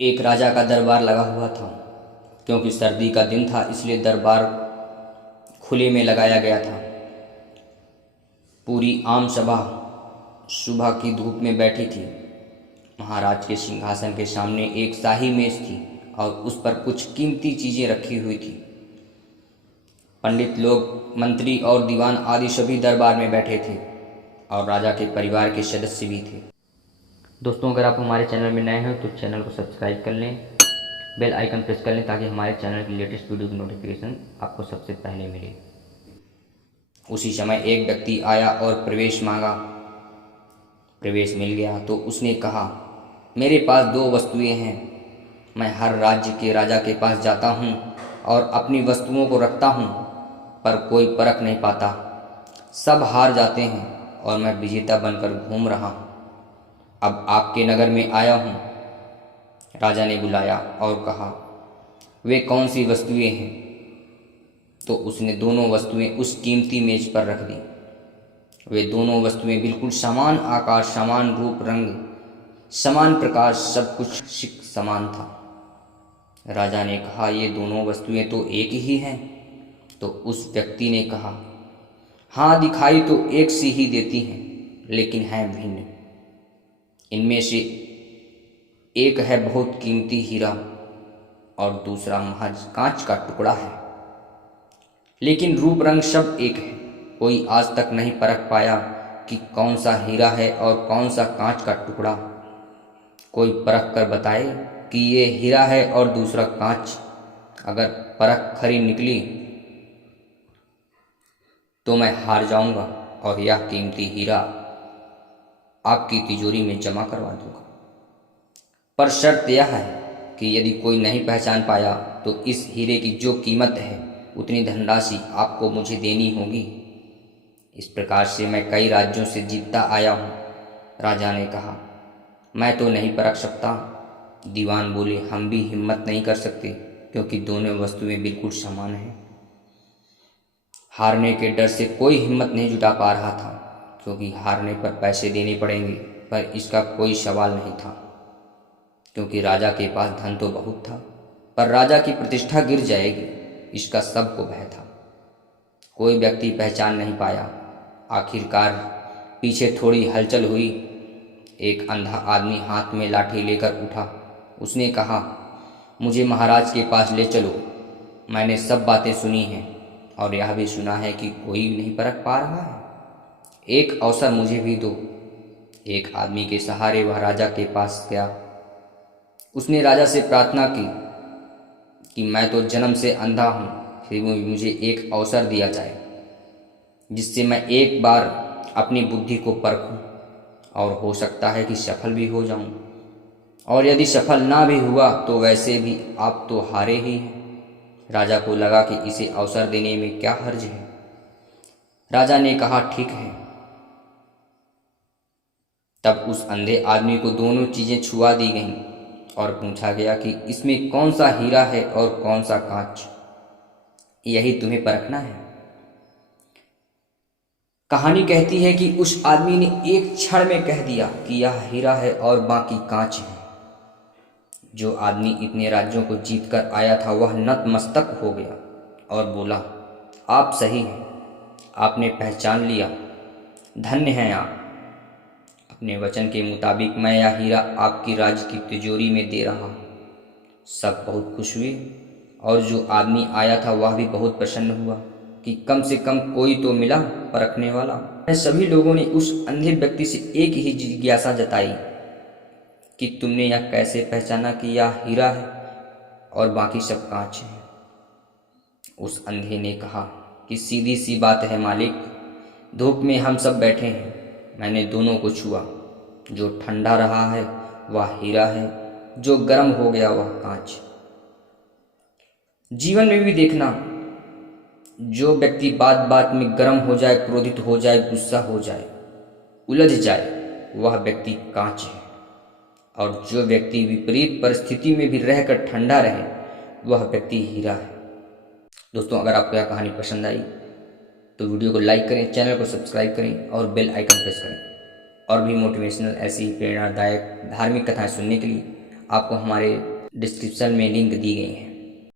एक राजा का दरबार लगा हुआ था। क्योंकि सर्दी का दिन था इसलिए दरबार खुले में लगाया गया था। पूरी आम सभा सुबह की धूप में बैठी थी। महाराज के सिंहासन के सामने एक शाही मेज थी और उस पर कुछ कीमती चीज़ें रखी हुई थी। पंडित लोग, मंत्री और दीवान आदि सभी दरबार में बैठे थे और राजा के परिवार के सदस्य भी थे। दोस्तों, अगर आप हमारे चैनल में नए हैं तो चैनल को सब्सक्राइब कर लें, बेल आइकन प्रेस कर लें ताकि हमारे चैनल की लेटेस्ट वीडियो की नोटिफिकेशन आपको सबसे पहले मिले। उसी समय एक व्यक्ति आया और प्रवेश मांगा। प्रवेश मिल गया तो उसने कहा, मेरे पास दो वस्तुएं हैं। मैं हर राज्य के राजा के पास जाता हूँ और अपनी वस्तुओं को रखता हूँ, पर कोई परख नहीं पाता। सब हार जाते हैं और मैं विजेता बनकर घूम रहा हूँ। अब आपके नगर में आया हूँ। राजा ने बुलाया और कहा, वे कौन सी वस्तुएं हैं? तो उसने दोनों वस्तुएं उस कीमती मेज पर रख दी। वे दोनों वस्तुएं बिल्कुल समान आकार, समान रूप, रंग, समान प्रकाश, सब कुछ समान था। राजा ने कहा, ये दोनों वस्तुएं तो एक ही हैं। तो उस व्यक्ति ने कहा, हाँ, दिखाई तो एक सी ही देती हैं, लेकिन हैं भिन्न। इनमें से एक है बहुत कीमती हीरा और दूसरा महज कांच का टुकड़ा है, लेकिन रूप रंग सब एक है। कोई आज तक नहीं परख पाया कि कौन सा हीरा है और कौन सा कांच का टुकड़ा। कोई परख कर बताए कि ये हीरा है और दूसरा कांच। अगर परख खरी निकली तो मैं हार जाऊंगा और यह कीमती हीरा आपकी तिजोरी में जमा करवा दूंगा। पर शर्त यह है कि यदि कोई नहीं पहचान पाया तो इस हीरे की जो कीमत है उतनी धनराशि आपको मुझे देनी होगी। इस प्रकार से मैं कई राज्यों से जीतता आया हूँ। राजा ने कहा, मैं तो नहीं परख सकता। दीवान बोले, हम भी हिम्मत नहीं कर सकते क्योंकि दोनों वस्तुएं बिल्कुल समान हैं। हारने के डर से कोई हिम्मत नहीं जुटा पा रहा था क्योंकि हारने पर पैसे देने पड़ेंगे, पर इसका कोई सवाल नहीं था क्योंकि राजा के पास धन तो बहुत था, पर राजा की प्रतिष्ठा गिर जाएगी, इसका सबको भय था। कोई व्यक्ति पहचान नहीं पाया। आखिरकार पीछे थोड़ी हलचल हुई। एक अंधा आदमी हाथ में लाठी लेकर उठा। उसने कहा, मुझे महाराज के पास ले चलो। मैंने सब बातें सुनी हैं और यह भी सुना है कि कोई नहीं परख पा रहा है। एक अवसर मुझे भी दो। एक आदमी के सहारे वह राजा के पास गया। उसने राजा से प्रार्थना की कि मैं तो जन्म से अंधा हूँ, फिर मुझे एक अवसर दिया जाए जिससे मैं एक बार अपनी बुद्धि को परखूं और हो सकता है कि सफल भी हो जाऊं, और यदि सफल ना भी हुआ तो वैसे भी आप तो हारे ही हैं। राजा को लगा कि इसे अवसर देने में क्या हर्ज है। राजा ने कहा, ठीक है। तब उस अंधे आदमी को दोनों चीज़ें छुआ दी गईं और पूछा गया कि इसमें कौन सा हीरा है और कौन सा कांच। यही तुम्हें परखना है। कहानी कहती है कि उस आदमी ने एक क्षण में कह दिया कि यह हीरा है और बाकी कांच है। जो आदमी इतने राज्यों को जीतकर आया था वह नतमस्तक हो गया और बोला, आप सही हैं, आपने पहचान लिया, धन्य हैं आप। अपने वचन के मुताबिक मैं यह हीरा आपकी राज्य की तिजोरी में दे रहा हूँ। सब बहुत खुश हुए और जो आदमी आया था वह भी बहुत प्रसन्न हुआ कि कम से कम कोई तो मिला परखने वाला। सभी लोगों ने उस अंधे व्यक्ति से एक ही जिज्ञासा जताई कि तुमने यह कैसे पहचाना कि यह हीरा है और बाकी सब कांच है। उस अंधे ने कहा कि सीधी सी बात है मालिक, धूप में हम सब बैठे हैं, मैंने दोनों को छुआ। जो ठंडा रहा है वह हीरा है, जो गर्म हो गया वह कांच। जीवन में भी देखना, जो व्यक्ति बात बात में गर्म हो जाए, क्रोधित हो जाए, गुस्सा हो जाए, उलझ जाए, वह व्यक्ति कांच है, और जो व्यक्ति विपरीत परिस्थिति में भी रहकर ठंडा रहे वह व्यक्ति हीरा है। दोस्तों, अगर आपको यह कहानी पसंद आई तो वीडियो को लाइक करें, चैनल को सब्सक्राइब करें और बेल आइकन प्रेस करें। और भी मोटिवेशनल ऐसी प्रेरणादायक धार्मिक कथाएं सुनने के लिए आपको हमारे डिस्क्रिप्शन में लिंक दी गई है।